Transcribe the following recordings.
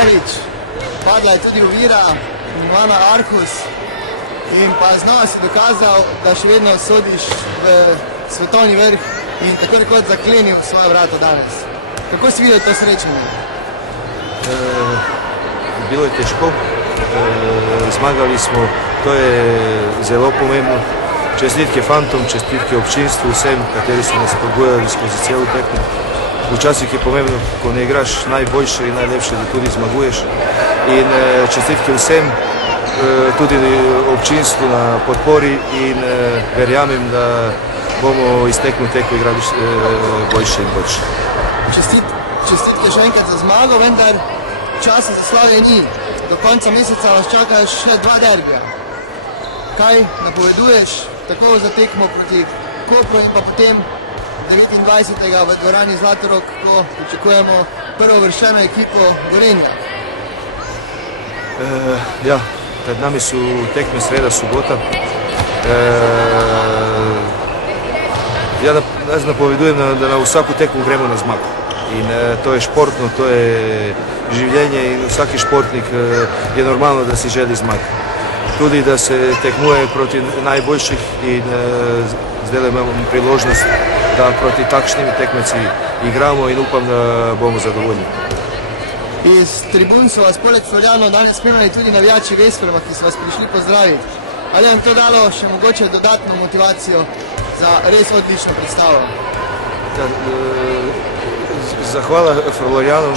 Novič, padla je tudi ovira, imenovana Arhus, in pa znova si dokazal, da še vedno sodiš v svetovni vrh in tako rekoč zaklenil svoja vrata danes. Kako si videl to srečanje? Bilo je težko, zmagali smo, to je zelo pomembno. Čestitke fantom, čestitke občinstvu, vsem, kateri so nas spodbujali skozi celo tekmo. Včasih je pomembno, ko ne igraš najboljše in najlepše, da tudi zmaguješ. In čestitke vsem, tudi občinstvu na podpori in verjamem, da bomo iz tekmo igrali boljše in boljše. Čestitke še enkrat za zmago, vendar časa za slavje ni. Do konca meseca vas čakajo še 2 derbija. Kaj napoveduješ tako za tekmo proti Kopru in pa potem 29. v dvorani Zlatorog, ko pričakujemo prvovrščeno ekipo Gorenja? Ja, pred nami su tekme sreda, subota. Ja napovedujem da na vsaku tekmu gremo na zmago. In to je športno, to je življenje in vsaki športnik je normalno, da si želi zmago. Tudi da se tekmuje proti najboljših in zdaj imamo priložnost, da proti takšnimi tekmeci igramo in upam, da bomo zadovoljni. Iz tribun so vas poleg Florjanov danes spremljali tudi navijači Vesprema, ki so vas prišli pozdraviti. Ali je vam to dalo še mogoče dodatno motivacijo za res odlično predstavo? Zahvala Florjanom,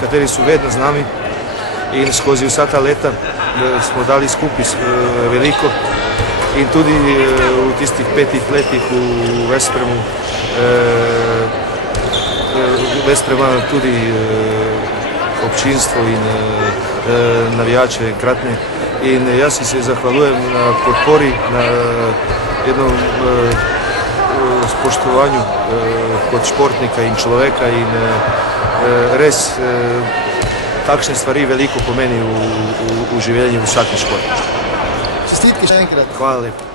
kateri su vedno z nami in skozi vsa ta leta smo dali skupaj veliko in tudi v tistih 5 letih v Vespremu Vesprema tudi občinstvo in navijače enkratne. In jaz se zahvaljujem na podpori, na jednom spoštovanju kot športnika in človeka in res takšne stvari veliko pomeni v življenju vsake športnice. Čestitke še enkrat. Hvala lepo.